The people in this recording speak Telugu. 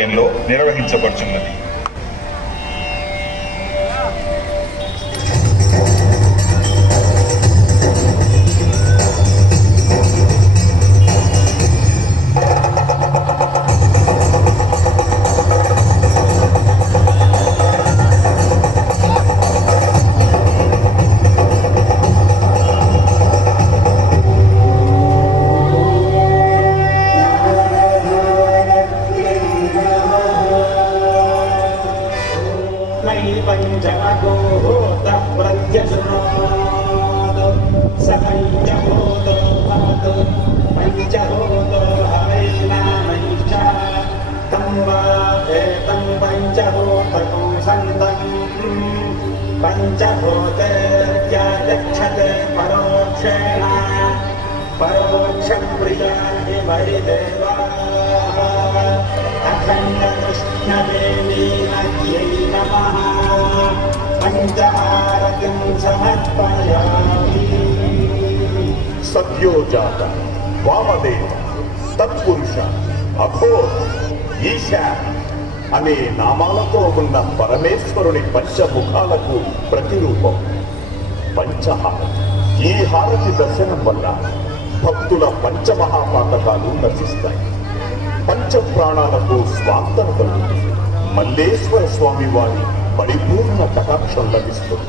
ఆలయంలో నిర్వహించబడుచున్నది. पंचभूतेर्याचक्षते परोक्षेण परोक्षं प्रियाणि वरिदेवाः अखण्डकृष्णवेणीनद्यै नमः पंचहारतिं समर्पयामि। सद्योजात वामदेव तत्पुरुष अघोर ఈశ అనే నామాలతో ఉన్న పరమేశ్వరుని పంచముఖాలకు ప్రతిరూపం పంచహారతి. ఈ హారతి దర్శనం వల్ల భక్తుల పంచమహాపాతకాలు నశిస్తాయి, పంచ ప్రాణాలకు స్వాంతన కలుగుతుంది, మల్లేశ్వర స్వామి వారి పరిపూర్ణ కటాక్షం లభిస్తుంది.